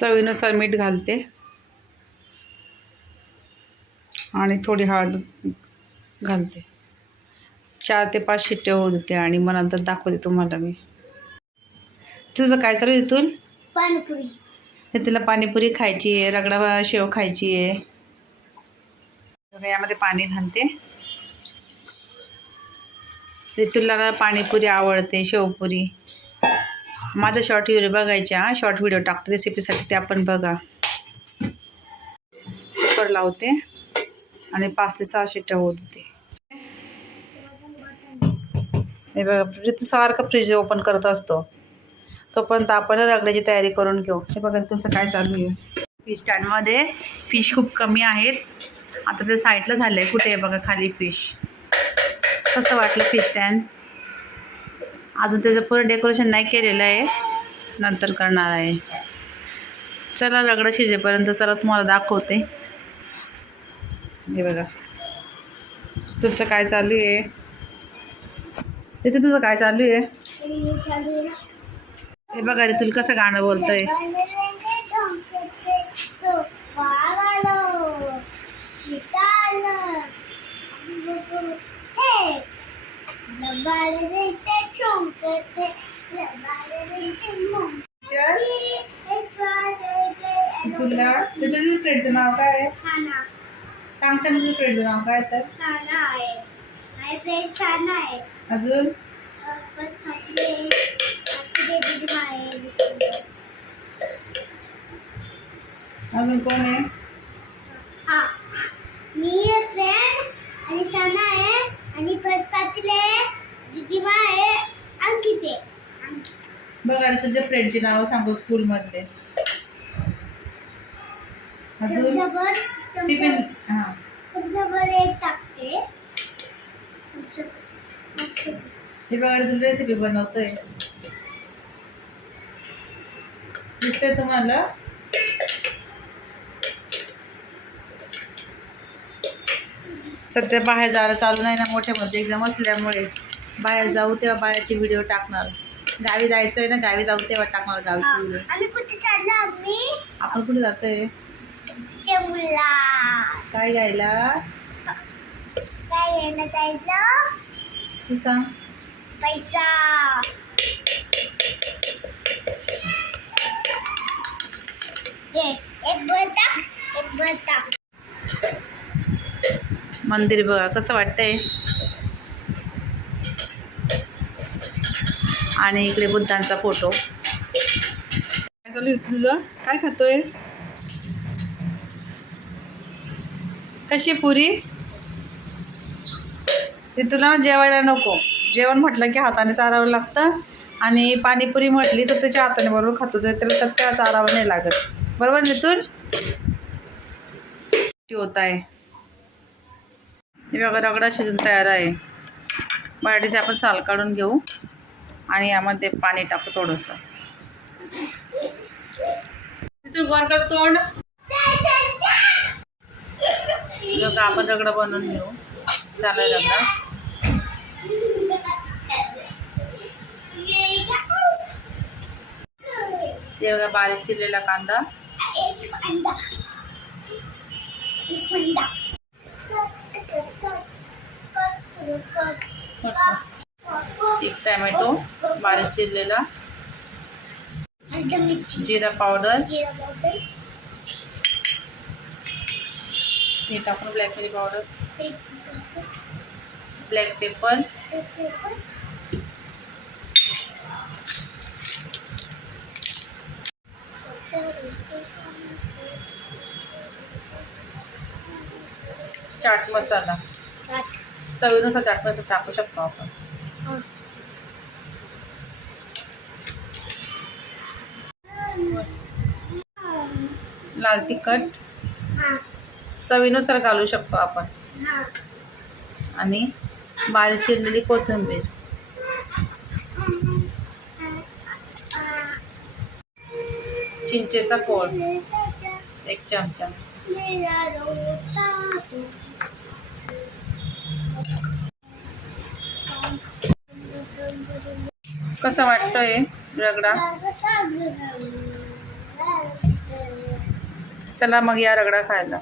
चवीनुसार मीठ घालते. आणि थोडी हळद घालते. चार ते पाच शिट्टे होऊ देते आणि मग नंतर दाखवते तुम्हाला मी. तुझं काय चालू इथून? पाणीपुरी. हे तिला पाणीपुरी खायची आहे रगडा शेव खायची आहे. यामध्ये पाणी घालते. ऋतूला पाणीपुरी आवडते शेवपुरी. माझा शॉर्ट व्हिडिओ बघायच्या. शॉर्ट व्हिडिओ टाकतो रेसिपीसाठी ते आपण बघा. कुकर लावते. आणि पाच ते सहा शिट्ट्या होत. होते हे बघा ऋतू सारखं फ्रीज ओपन करत असतो. तोपर्यंत आपण रगड्याची तयारी करून घेऊ. हे बघा तुमचं काय चालू आहे? फिश स्टँडमध्ये फिश खूप कमी आहेत. आता ते साईडला झालं आहे कुठे आहे बघा खाली फिश कसं वाटलं फिश स्टँड अजून त्याचं पूर्ण डेकोरेशन नाही केलेलं आहे. नंतर करणार आहे. चला रगडं शिजेपर्यंत चला तुम्हाला दाखवते. हे बघा. तुमचं काय चालू आहे? तिथे तुझं काय चालू आहे? हे बघा रे तुला कसं गाणं बोलतंय? तुला तुझं फ्रेंडचं नाव काय आहे? सांगता ना तुझं फ्रेंडचं नाव काय तर. अजून? अजून कोण आहे? मी फ्रेंड आणि सना आहे आणि फर्स्ट पाटील आहे अंकित आहे अंकित बघा तुझ्या फ्रेंडची नावं सांगू स्कूलमधले टिफिन हां. चमचा- हे बघा तुला रेसिपी बनवतोय. दिसतंय तुम्हाला? सध्या बाहेर जायला चालू नाही ना मोठे मोठे एक्झाम असल्यामुळे. बाहेर जाऊ तेव्हा बाहेरचे व्हिडिओ टाकणार. गावी जायचं आहे ना गावी जाऊ तेव्हा टाकणार हा. गावचे व्हिडिओ आम्ही कुठे चाललो आम्ही आपण कुठे जातोय? काय गायला काय घ्यायला जायचं? तू सांग पैसा. एक भर टाक एक भर टाक मंदिर बघा कसं वाटतंय? आणि इकडे बुद्धांचा फोटो. काय चालू तुझं? काय खातोय? कशी पुरी? तुला जेवायला नको. जेवण म्हटलं की हाताने चारावं लागतं. आणि पाणीपुरी म्हटली तर त्याच्या हाताने बरोबर खातो. तर त्याला त्या चारावं नाही लागत. बरोबर नितून? होत आहे हे बघा रगडा शिजून तयार आहे. बटाट्याचे आपण साल काढून घेऊ. आणि यामध्ये पाणी टाकू थोडंसं. कर तोंड. आपण रगडा बनवून घेऊ. चालेल रगडा ते बघा बारीक चिरलेला कांदा. एक टॅमॅटो. बारीक चिरलेला. जिरा पावडर. हे टाकून black pepper powder black pepper pepper chaat masala. चवीनुसार चाट मसाला टाकू शकतो आपण. लाल तिखट. चवीनुसार घालू शकतो आपण. आणि बारीक चिरलेली कोथिंबीर. चिंचेचा कोळ एक चमचा. कसं वाटतंय? रगडा. चला मग या रगडा खायला.